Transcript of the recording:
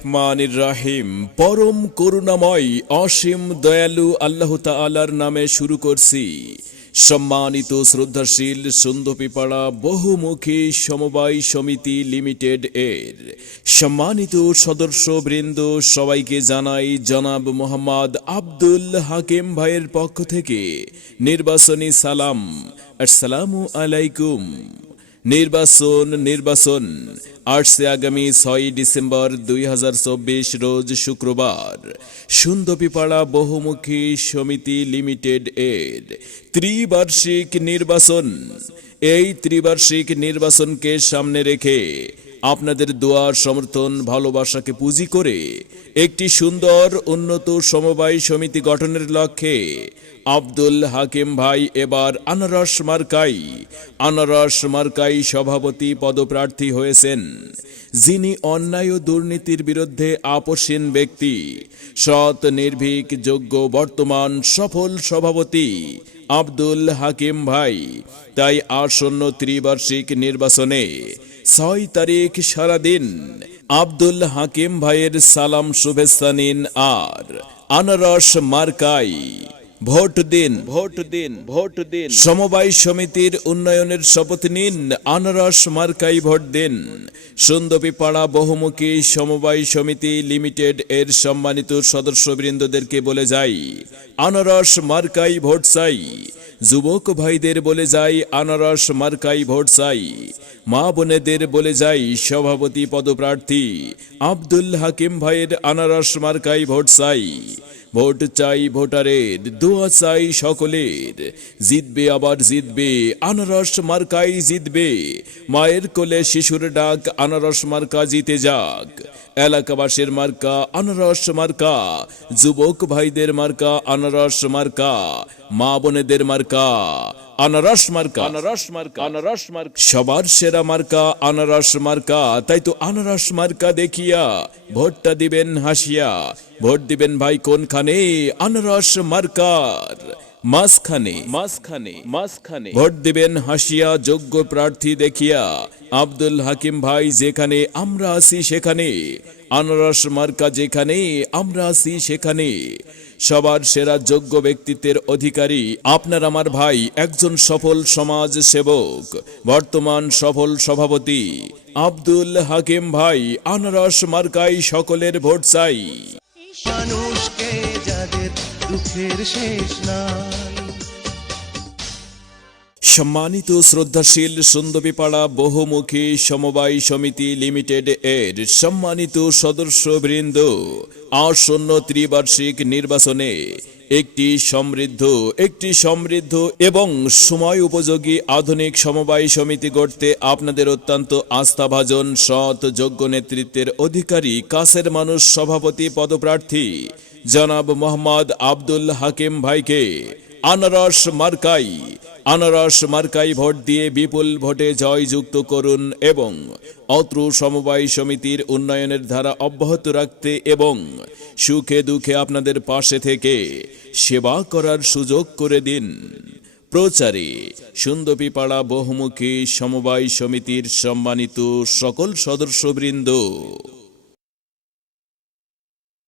রহমানির রাহিম। পরম করুণাময়, অসীম দয়ালু আল্লাহ তাআলার নামে শুরু করছি। সম্মানিত, শ্রদ্ধাশীল, সুন্দরপিপাড়া বহুমুখী সমবায় সমিতি লিমিটেড এর সম্মানিত সদস্যবৃন্দ সবাইকে জানাই জনাব মোহাম্মদ আব্দুল হাকিম ভাইয়ের পক্ষ থেকে নির্বাচনী সালাম। আসসালামু আলাইকুম। নির্বাচন নির্বাচন। আসছে আগামী ছয় ডিসেম্বর দুই রোজ শুক্রবার। সুন্দরপিপাড়া বহুমুখী সমিতি লিমিটেড এর ত্রিবার্ষিক নির্বাচন। এই ত্রিবার্ষিক নির্বাচনকে সামনে রেখে আপনাদের দোয়ার সমর্থন, ভালোবাসাকে পুঁজি করে একটি সুন্দর, উন্নত সমবায় সমিতি গঠনের লক্ষ্যে আব্দুল হাকিম ভাই এবার আনারস মার্কাই আনারস মার্কাই সভাপতি পদপ্রার্থী হয়েছেন। যিনি অন্যায় ও দুর্নীতির বিরুদ্ধে আপসীন ব্যক্তি, সৎ, নির্ভীক, যোগ্য, বর্তমান, সফল সভাপতি আব্দুল হাকিম ভাই। তাই আসন্ন ত্রিবার্ষিক নির্বাচনে ছয় তারিখ সারাদিন আব্দুল হাকিম ভাইয়ের সালাম শুভেচ্ছা নিন আর আনারস মার্কাই। ভোট দিন ভোট দিন ভোট দিন। সমবায় সমিতির উন্নয়নের শপথ নিন, আনারস মার্কাই ভোট দিন। সুন্দরীপাড়া বহুমুখী সমবায় সমিতি লিমিটেড এর সম্মানিত সদস্যবৃন্দদেরকে বলে যাই, আনারস মার্কাই ভোট চাই। যুবক ভাইদের বলে যাই, আনারস মার্কাই ভোট চাই মা বোনেদের বলে যাই, সভাপতি পদপ্রার্থী। আব্দুল হাকিম ভাইয়ের আনারস মার্কাই ভোট চাই ভোট চাই ভোটারের, দোয়া চাই সকলের। জিতবে আবার জিতবে, আনারস মার্কাই জিতবে। মায়ের কোলে শিশুর ডাক, আনারস মার্কা জিতে যাক। এলাকাবাসের মার্কা, আনারস মার্কা। যুবক ভাইদের মার্কা, আনারস মার্কা। মা বোনেদের মার্কা। আনারস মার্কা। আনারস মার্কা। আনারস মার্কা। সবার সেরা মার্কা আনারস মার্কা। তাই তো আনারস মার্কা দেখিয়া ভোটটা দিবেন হাসিয়া। ভোট দিবেন ভাই কোনখানে? আনারস মার্কার। মাঝখানে মাঝখানে মাঝখানে। ভোট দিবেন হাসিয়া যোগ্য প্রার্থী দেখিয়া। আব্দুল হাকিম ভাই যেখানে আমরা আছি সেখানে। আনারস মার্কা যেখানে আমরা আছি সেখানে। সবার সেরা যোগ্য ব্যক্তিত্বের অধিকারী আপনার আমার ভাই একজন সফল সমাজ সেবক বর্তমান সফল সভাপতি আব্দুল হাকিম ভাই আনারস মার্কাই সকলের ভোট চাই। মানুষকে যাদের দুঃখের শেষ নাই সম্মানিত শ্রদ্ধাশীল সুন্দরীপাড়া বহুমুখী সমবায় সমিতি লিমিটেড এর সম্মানিত সদস্যবৃন্দ, আসন্ন ত্রিবার্ষিক নির্বাচনে একটি সমৃদ্ধ একটি সমৃদ্ধ এবং সময় উপযোগী আধুনিক সমবায় সমিতি গড়তে আপনাদের অত্যন্ত আস্থাভাজন, সৎ, যোগ্য নেতৃত্বের অধিকারী কাছের মানুষ সভাপতি পদপ্রার্থী জনাব মোহাম্মদ আব্দুল হাকিম ভাইকে আনারস মার্কাই আনারস, মার্কাই ভোট দিয়ে বিপুল ভোটে জয়যুক্ত করুন এবং অত্র সমবায় সমিতির উন্নয়নের ধারা অব্যাহত রাখতে এবং সুখে দুঃখে আপনাদের পাশে থেকে সেবা করার সুযোগ করে দিন। প্রচারে সুন্দরীপাড়া বহুমুখী সমবায় সমিতির সম্মানিত সকল সদস্যবৃন্দ